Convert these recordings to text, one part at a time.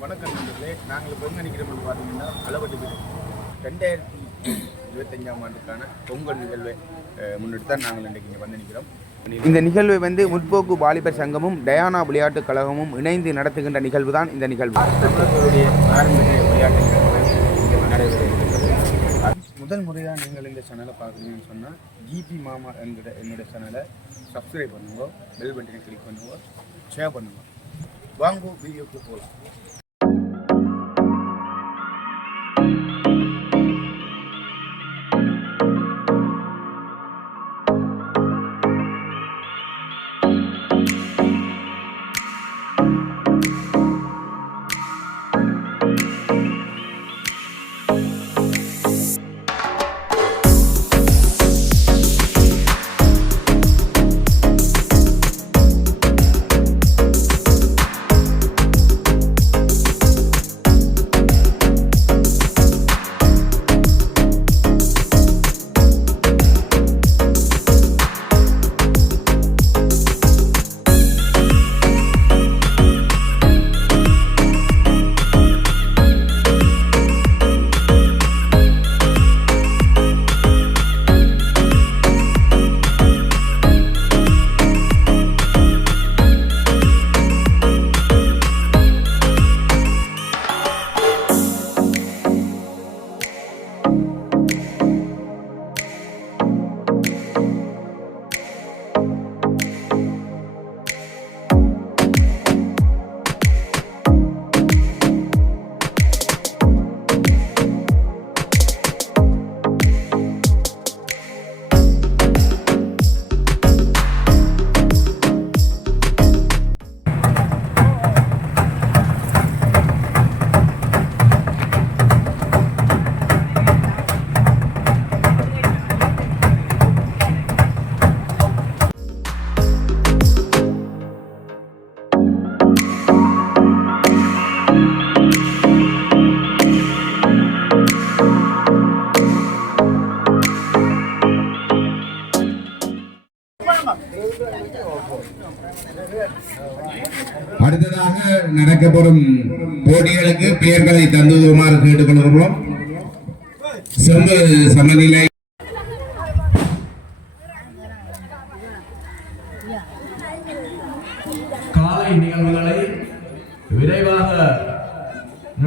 வணக்கம் நண்பர்களே. நாங்கள் இப்போ எங்கே நிற்கிறோம்னு பார்த்தீங்கன்னா அளவட்டு வீடு ரெண்டாயிரத்தி இருபத்தஞ்சாம் ஆண்டுக்கான பொங்கல் நிகழ்வை முன்னிட்டு தான் நாங்கள் இன்றைக்கு இங்கே வந்து நிற்கிறோம் இந்த நிகழ்வை வந்து முற்போக்கு வாலிபர் சங்கமும் டயானா விளையாட்டுக் கழகமும் இணைந்து நடத்துகின்ற நிகழ்வு. தான் இந்த நிகழ்வு பாரம்பரிய விளையாட்டு. முதல் முறையாக நீங்கள் இந்த சேனலை பார்க்குறீங்கன்னு சொன்னால் ஜிபி மாமா என்கிற என்னோட சேனலை சப்ஸ்கிரைப் பண்ணுங்க பெல் பட்டனை கிளிக் பண்ணுங்க ஷேர் பண்ணுங்க. வாங்க வீடியோக்கு போகலாம்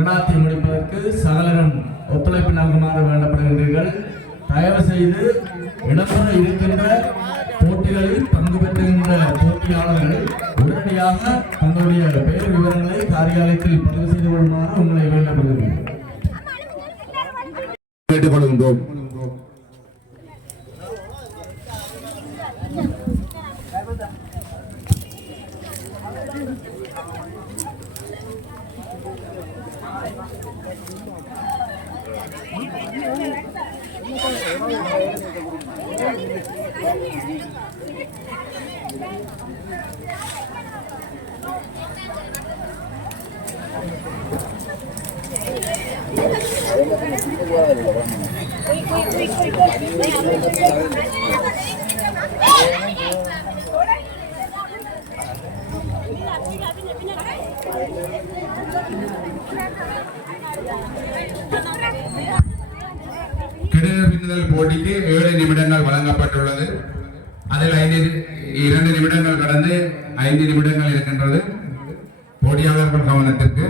வருடாத்தை முடிப்பதற்கு சகலரும் ஒத்துழைப்பு நல்குமாறு வேண்டப்படுகிறீர்கள் தயவு செய்து இடம்பெற இருக்கின்ற போட்டிகளில் பங்கு பெற்றுகின்ற போட்டியாளர்கள் உடனடியாக தங்களுடைய பெயர் விவரங்களை காரியாலயத்தில் பதிவு செய்து கொள்ளுமாறு உங்களை வேண்டப்படுகிறேன். கேட்டுக்கொள்கின்றோம். கிடுகு பின்னுதல் போட்டிக்கு ஏழு நிமிடங்கள் வழங்கப்பட்டுள்ளது அதில் ஐந்து இரண்டு நிமிடங்கள் கடந்து ஐந்து நிமிடங்கள் இருக்கின்றது போட்டியாளர்கள் கவனத்திற்கு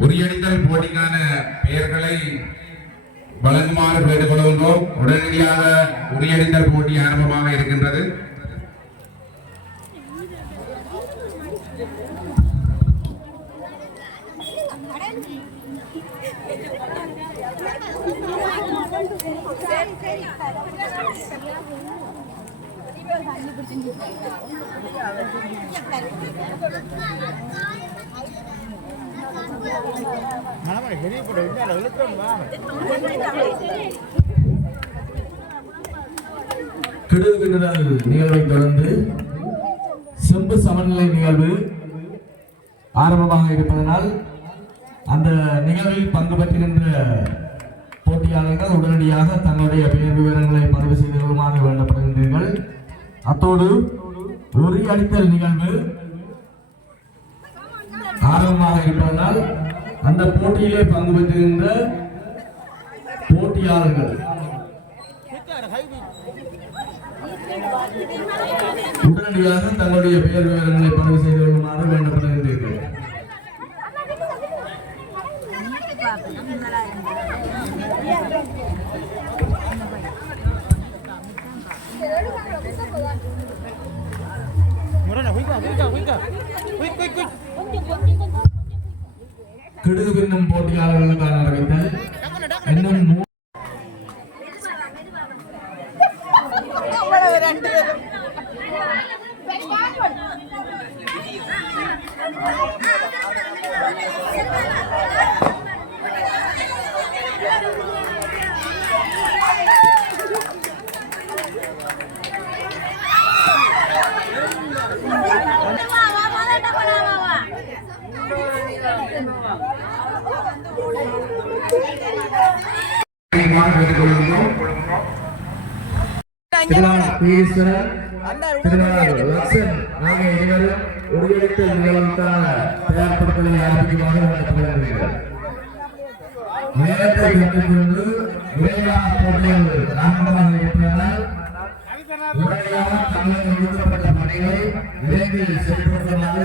உரியடித்தல் போட்டிக்கான பெயர்களை வழங்குமாறு கேட்டுக்கொள்கின்றோம் உடனடியாக உரியடித்தல் போட்டி ஆரம்பமாக இருக்கின்றது. கிடுகு பின்னுதல் நிகழ்வை தொடர்ந்து செம்பு சமநிலை நிகழ்வு ஆரம்பமாக இருப்பதனால் அந்த நிகழ்வில் பங்கு பெற்றுகின்ற போட்டியாளர்கள் உடனடியாக தங்களுடைய பெயர் விவரங்களை பதிவு செய்து கொள்ளுமாறு வேண்டப்படுகின்றீர்கள். அத்தோடு ஒரு அடித்தல் நிகழ்வு ஆர்வமாக இருப்பதனால் அந்த போட்டியிலே பங்கு பெற்றுகின்ற போட்டியாளர்கள். உடனடியாக தங்களுடைய பெயர் விவரங்களை பதிவு செய்து கொள்ளுமாறு வேண்டப்படுகின்றீர்கள் கிடுகு பின்னும் போட்டியாளர்களுக்கான அறிவித்தல் இன்னும் மூ- கேட்டுக்கொள்கின்றோம் திருவாளர் பி. ஈஸ்வரன், லக்ஷன் ஆகிய இருவரும் ஒரு இடத்தில் நிகழ்வுக்கான தயார்படுத்தலை ஆரம்பிக்குமாறு வேண்டப்படுகிறார்கள். நேரத்தை கருத்தில் கொண்டு விரைவான போட்டிகள் ஆரம்பமாக இருப்பதனால் உடனடியாக தங்களுக்கு ஒதுக்கப்பட்ட பணிகளை விரைவில் செயல்படுத்துமாறு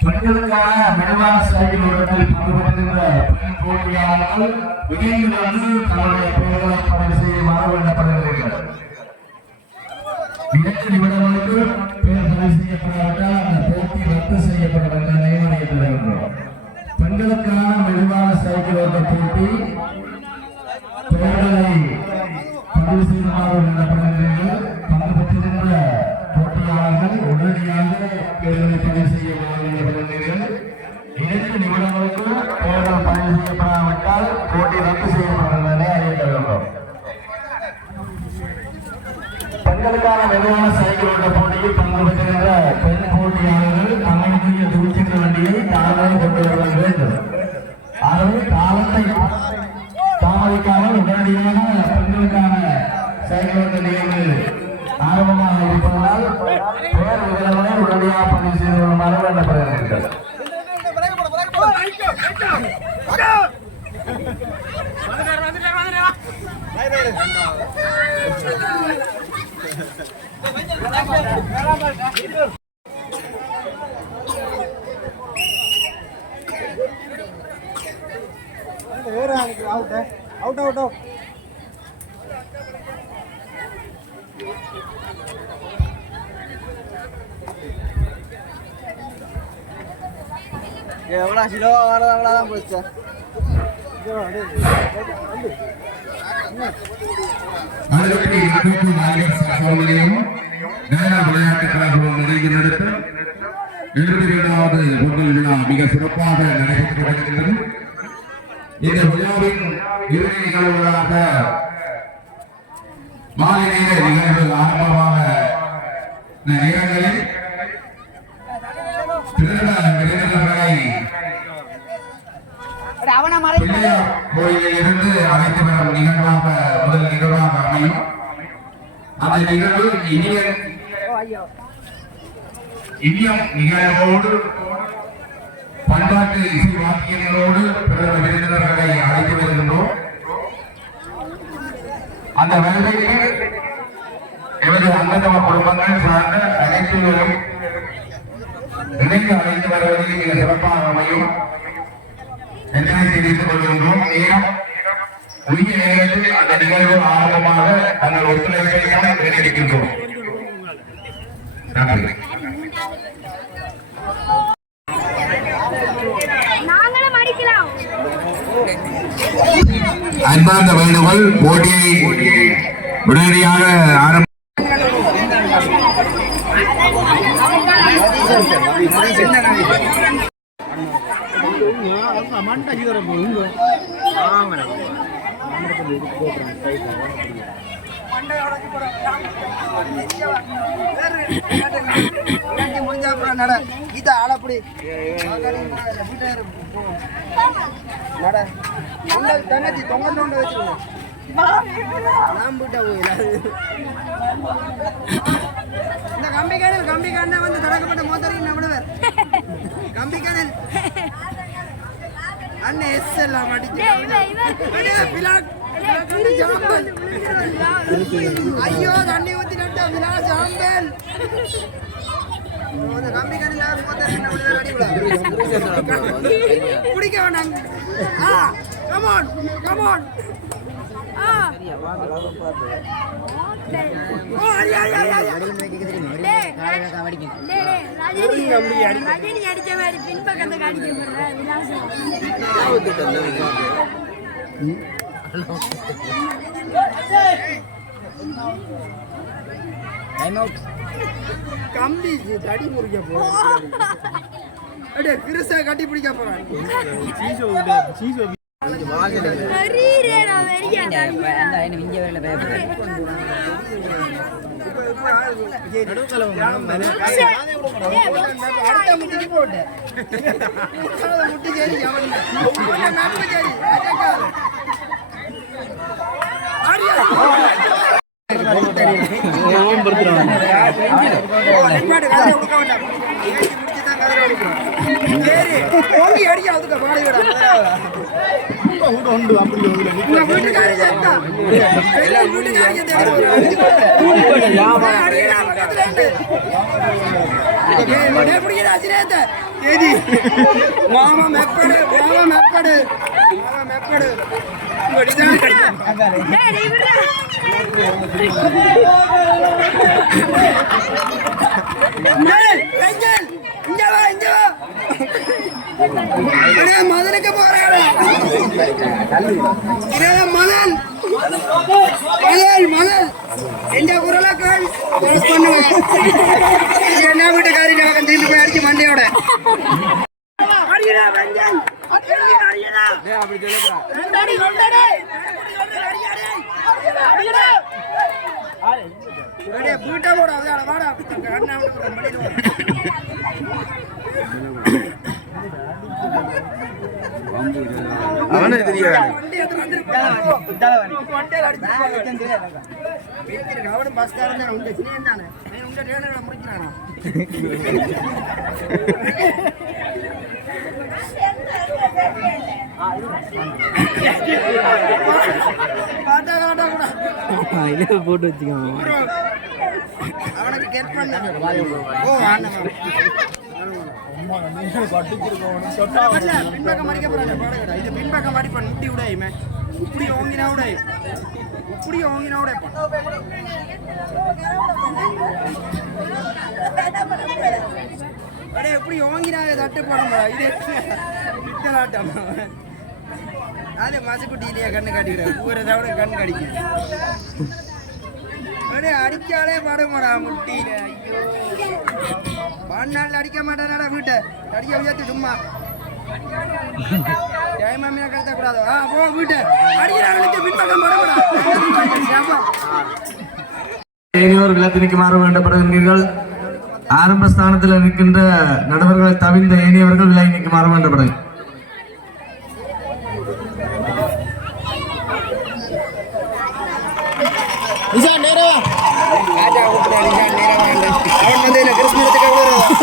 பெண்களுக்கான மெதுவான சைக்கிள் ஓட்டத்தில் பெண் போட்டியாளர்கள் வந்து தங்களுடைய பெயர்களை பதிவு இரண்டு நிமிடங்களுக்கு பெயர் பதிவு செய்யப்படாவிட்டால் அந்த போட்டி ரத்து செய்யப்படும் என்ற பெண்களுக்கான மெதுவான சைக்கிள் ஓட்ட போட்டி பெயர்களை பதிவு செய்யுமாறு வேண்டப்படுகிறீர்கள் பங்கு பெற்றிருந்த போட்டியாளர்கள் உடனடியாக பெயர்களை பதிவு செய்யுமாறு வேண்டப்படுகிறீர்கள் இரண்டு நிமிடங்களுக்கு பெயர்கள் பதிவு செய்யப்படாவிட்டால் போட்டி ரத்து செய்யப்படும் என அறிவிக்க வேண்டும் பெண்களுக்கான மெதுவான சைக்கிள் ஓட்ட போட்டியில் பங்கு எவ்வளோ கிலோ அவ்வளோ தான் போச்சு நான்கு சகோதரியும் நேரா விளையாட்டு கழகம் நிகழ்ச்சி எழுபத்தி ஏழாவது பொங்கல் விழா மிக சிறப்பாக நடைபெற்று வருகின்றது இந்த விழாவின் இறுதி நிகழ்வுகளாக மாலை நேர நிகழ்வு ஆரம்பமாக நேரங்களில் திருட விருந்தினர்களை அவனை பிள்ளையார் இருந்து அழைத்து வரும் நிகழ்வாக முதல் நிகழ்வாக அமையும். அந்த நிகழ்வு இனிய இனியம் நிகழ்வோடு பண்பாட்டு இசை வாக்கியங்களோடு பிறந்த விருந்தினர்களை அழைத்து வருகின்றோம். அந்த வேலையில் எமது அன்னதம குடும்பங்கள் சார்ந்த அனைத்து இணைந்து அழைத்து வருவதில் மிக சிறப்பாக அமையும். என்பதை தெரிவித்துக் கொள்கின்றோம். உரிய நேரத்தில் அந்த நிகழ்வு ஆரம்பமாக தங்கள் ஒத்துழைப்பை தெரிவிக்கின்றோம் நன்றி. அன்பார்ந்த வேண்டுகோள் போட்டியை உடனடியாக ஆரம்ப முடிஞ்சா அப்புறம் நட கீதா ஆளப்படி நட தங்கச்சி தொங்க தொண்டை வச்சுக்கணும் நான் போயிட்டா இந்த கம்பி காணல் கம்பி காணல் வந்து தொடக்கப்பட்ட மோத்தரின் நம்மளவர் கம்பி அண்ணன் எஸ் எல்லாம் அடிச்சு ஜாம்பல். ஐயோ தண்ணி ஊத்தி நட்டா விழா அடிக்கூடாது குடிக்க வேண்டாம் ஆ கமான் கமான் ரஜினி அடிச்ச மாதிரி பின்பக்கத்துக்கு அடிக்க கம்பி தடி முறிக்க போறான். அடே கிருச கட்டி பிடிக்க போறான். அடிக்க அதுக்கு பாடி விட ஏய், உடனே பிடிக்கிறா, சிரேத்த. சரி. மாமா மெப்படு மாமா மெப்படு. மாமா மெப்படு. இங்க வா இங்க வா. மதனுக்கு போறாடா இதே மதன். மதன் மதன். எந்த குரலா கேள். ப்ரெஸ் பண்ணுவேன் இது என்ன வீட்டுக்காரி நான் திரும்பி போய் அடிச்சு மண்டையோட. வீட்டை போட அதால வாடா. கண்ணா அவனுக்கு தெரியாது. அவனும் பஸ்காரன் தான் உண்டு சின்ன தானே உண்ட டேனங்களை முடிக்கிறானா போட்டு வச்சுக்கோங்க அவனுக்கு கெட் பண்ண ஓ ஆனா பின்பக்கம் அடிக்க போறாங்க. இது பின்பக்கம் அடிப்பான் முட்டி விடாயுமே இப்படி ஓங்கினா விடாய் இப்படி ஓங்கினா விடாய்ப்பான் அடே எப்படி ஓங்கினாங்க தட்டு போடா இது பித்தலாட்டம் அது மசக்குட்டி இல்லையா கண்ணு காட்டிக்கிறேன் ஒரு தவிர கண்ணு கடிக்கும் அடே அடிச்சாலே படுமாடா முட்டியில. ஐயோ. வாழ்நாள் அடிக்க மாட்டானடா வீட்டை. அடிக்க உயர்த்தி சும்மா. ஜெயமாமியா கருத்த கூடாது. ஆ போ வீட்டை. அடிக்கிறாங்களுக்கு பின்பக்கம் படுமாடா இனியோர் வேண்டப்படுகின்றீர்கள். ஆரம்ப ஸ்தானத்தில் இருக்கின்ற நடுவர்களை தவிர்ந்த ஏனியவர்கள் விலகிக்கு மாற வேண்டப்படும் அவன் வந்து என்ன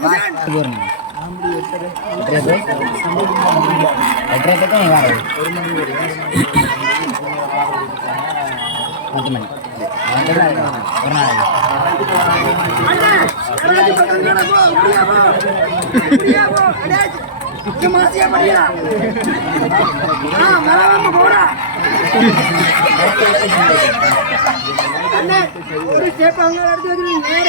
சரி இப்படியே போடா ஒரு ஸ்டெப் அங்க எடுத்து வச்சு நேர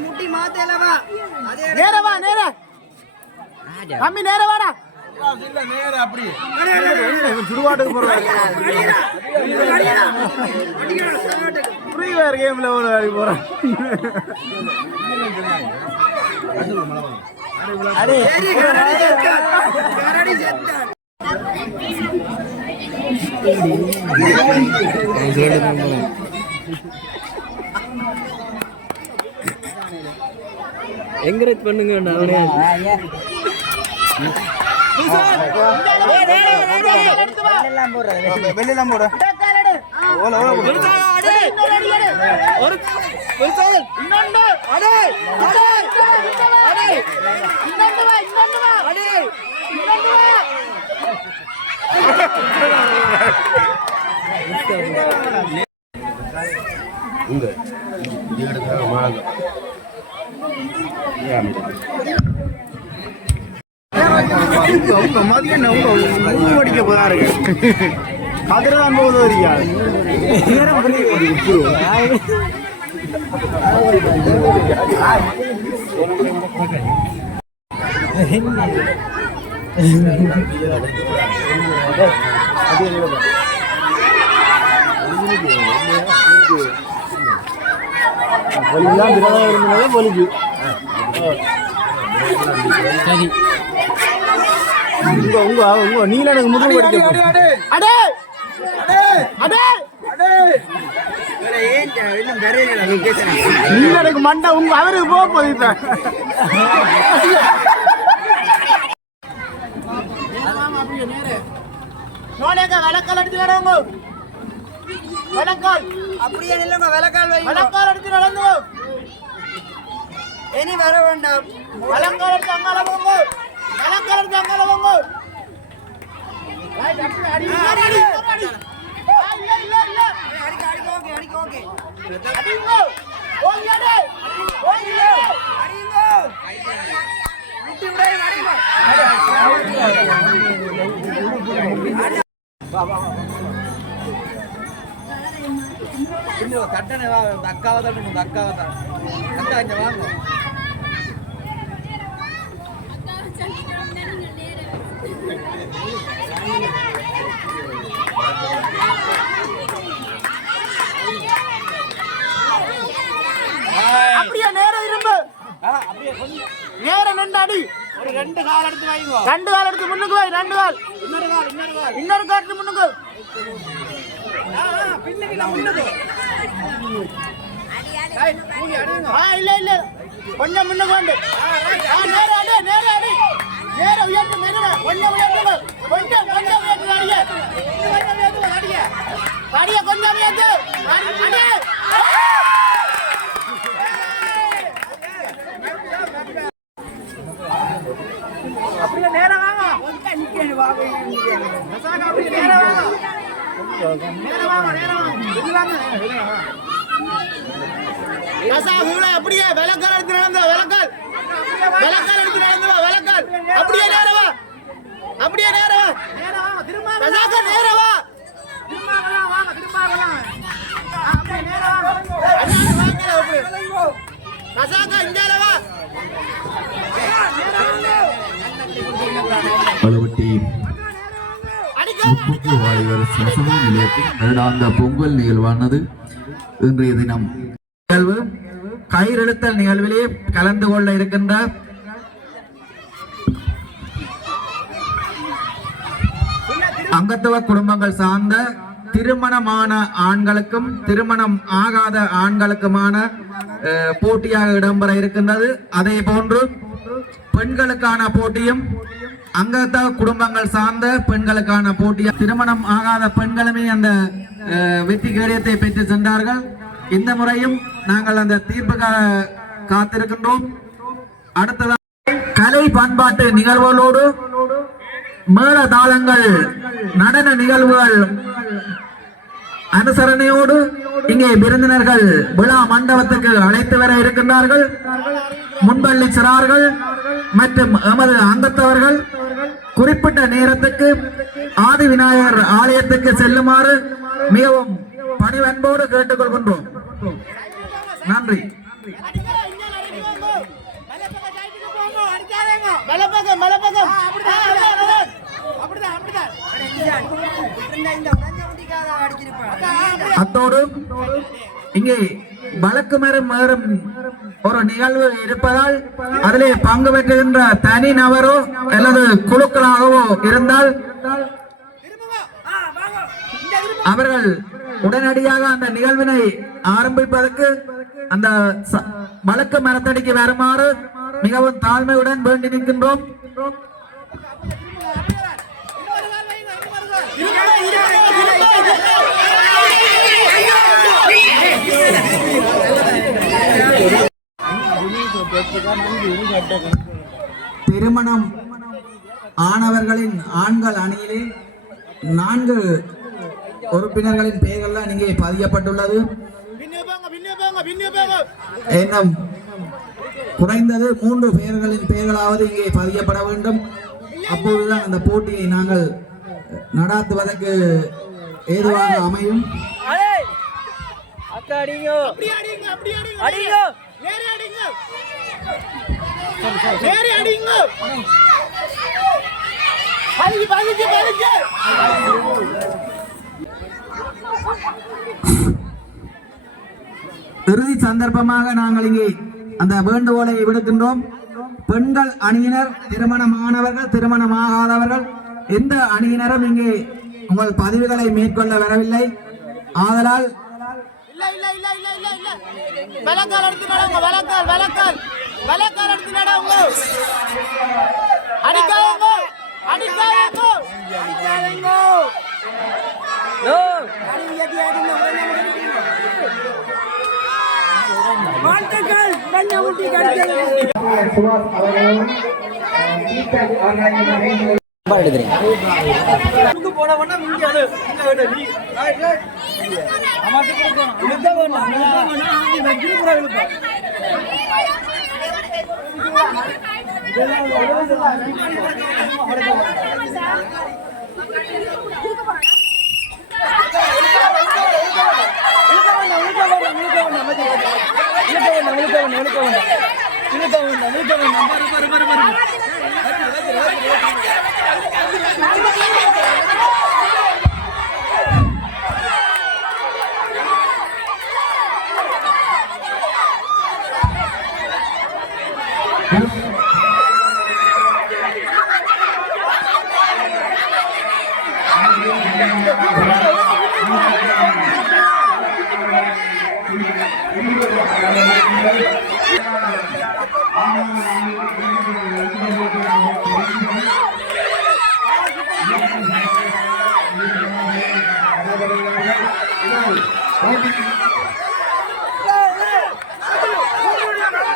முட்டி மாத்தலவா அதே நேரவா நேர தம்பி நேரவாடா கேம்ல ஒரு வேலைக்கு போறேன் என்கரேஜ் பண்ணுங்க அவனே. வெளியெல்லாம் போட ஓல ஓல போடு. உங்க உங்க மதியம் என்ன உங்க போறாருங்க அதுதான் போகுது வரியா எல்லாம் விரதம் உங்க உங்க உங்க நீல எனக்கு முதல் படிக்க. அடே அடே. நீல எனக்கு மண்டை உங்க அவருக்கு போக போகுது இப்ப. விளக்கால் அடிச்சு நடங்க விளக்கால். அப்படியே நில்லுங்க விளக்கால் விளக்கால் அடிச்சு நடந்து இனி வர வேண்டாம். விளக்கால் அடிச்சு அங்கால போங்க தட்டனை வா அக்காவை தட்டணும் அக்காவை தான் அக்கா இங்க வாங்க அப்படியே நேரம் இரும்பு? நேரம் ரெண்டு அடி ரெண்டு கால் எடுத்து வைங்க ரெண்டு கால் எடுத்து முன்னுக்கு வை ரெண்டு கால். இன்னொரு கால் இன்னொரு கால் இன்னொரு கால் முன்னுக்கு. பின்னுக்கு நான் முன்னுக்கு இல்ல இல்ல. கொஞ்சம் முன்னுக்கு வந்து நேரம் அடி நேரம் அடி. நேர உயர்த்தும் நிறுவனம் கொஞ்சம் உயர்த்தும் கொஞ்சம் கொஞ்சம் உயர்த்து அடிய கொஞ்சம் அப்படியே நேரம் வாங்க அப்படியே நேரம் வாங்க விளக்கல் எடுத்து நடந்த விளக்கல். விளக்கல் எடுத்து நடந்த பிரசாகர் அப்படியே நேரவா அப்படியே நேரவா பிரசாகர் நேரவா நிலையத்தின் பொங்கல் நிகழ்வானது இன்றைய தினம். நிகழ்வு கயிறெழுத்தல் நிகழ்விலே கலந்து கொள்ள இருக்கின்ற அங்கத்துவ குடும்பங்கள் சார்ந்த திருமணமான ஆண்களுக்கும் திருமணம் ஆகாத ஆண்களுக்குமான போட்டியாக இடம்பெற இருக்கின்றது. அதே போன்று பெண்களுக்கான போட்டியும் அங்கத்துவ குடும்பங்கள் சார்ந்த பெண்களுக்கான போட்டியா திருமணம் ஆகாத பெண்களுமே அந்த வெற்றி கேடயத்தை பெற்று சென்றார்கள். இந்த முறையும் நாங்கள் அந்த தீர்ப்புக்காக காத்திருக்கின்றோம். அடுத்ததாக கலை பண்பாட்டு நிகழ்வுகளோடு மேள தாளங்கள் நடன நிகழ்வுகள். அனுசரணையோடு இங்கே விருந்தினர்கள் விழா மண்டபத்துக்கு அழைத்து வர இருக்கின்றார்கள். முன்பள்ளி சிறார்கள் மற்றும் எமது அங்கத்தவர்கள். குறிப்பிட்ட நேரத்துக்கு ஆதி விநாயகர் ஆலயத்துக்கு செல்லுமாறு மிகவும் பணிவன்போடு கேட்டுக்கொள்கின்றோம். நன்றி. மலைப்பக்கம் மலைப்பக்கம். அத்தோடு இங்கே வழக்கு மேறும் மேறும் ஒரு நிகழ்வு இருப்பதால் அதிலே பங்கு பெற்றுகின்ற தனி நபரோ அல்லது குழுக்களாகவோ இருந்தால் அவர்கள் உடனடியாக அந்த நிகழ்வினை ஆரம்பிப்பதற்கு அந்த வழக்கு மரத்தடிக்கு வருமாறு மிகவும் தாழ்மையுடன் வேண்டி நிற்கின்றோம். திருமணம் ஆனவர்களின் ஆண்கள் அணியிலே நான்கு உறுப்பினர்களின் பெயர்கள்லாம் இங்கே பதியப்பட்டுள்ளது. பின்னே இன்னும் குறைந்தது மூன்று பெயர்களின் பெயர்களாவது இங்கே பதியப்பட வேண்டும். அப்போதுதான் அந்த போட்டியை நாங்கள் நடாத்துவதற்கு ஏதுவாக அமையும். இறுதி சந்தர்ப்பமாக நாங்கள் இங்கே அந்த வேண்டுகோளை விடுக்கின்றோம். பெண்கள் அணியினர் திருமணமானவர்கள் திருமணமாகாதவர்கள் எந்த அணியினரும் இங்கு உங்கள் பதிவுகளை மேற்கொள்ள வரவில்லை. ஆதலால் வாழ்த்துக்கள் சுபாஷ் அவர்களும் நம்பர் எடுக்கிறீங்க இழுக்க வேண்டாம் இழுக்க வேண்டாம் இழுக்க வேண்டாம் I'm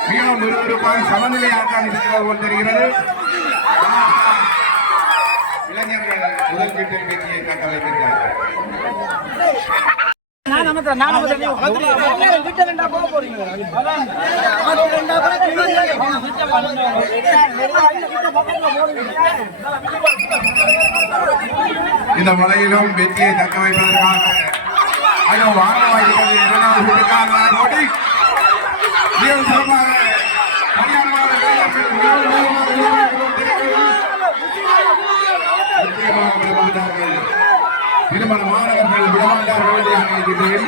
மீண்டும் இருவருப்பாக சமநிலையாகத்தான் இருக்கிறது போல் தெரிகிறது இளைஞர்கள் முதல் வீட்டை பேச்சியை தக்க வைத்திருக்கிறார்கள் இந்த மலையிலும் வெற்றியை தக்க வைப்பதற்காக ஐயோ வாங்கவாய்க்கிறது இரண்டாவது வீட்டுக்கான ஓடி மிக சிறப்பாக திருமண மாணவர்கள் விடமாட்டார்கள் நினைக்கிறேன்.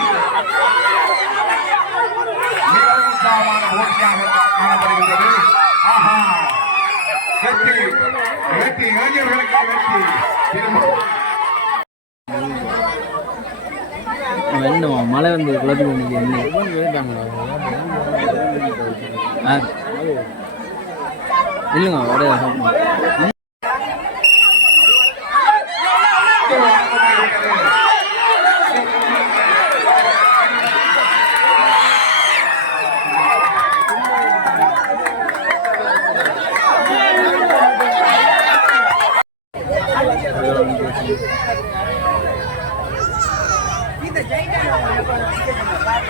உற்சாகமான போட்டியாக காணப்படுகின்றது. ஆஹா. வெற்றி. வெற்றி. இளைஞர்களுக்கு வெற்றி. என்னமா மழை வந்து குழப்பி பண்ணிக்கு என்ன இல்லைங்க ஒரே இதிலும்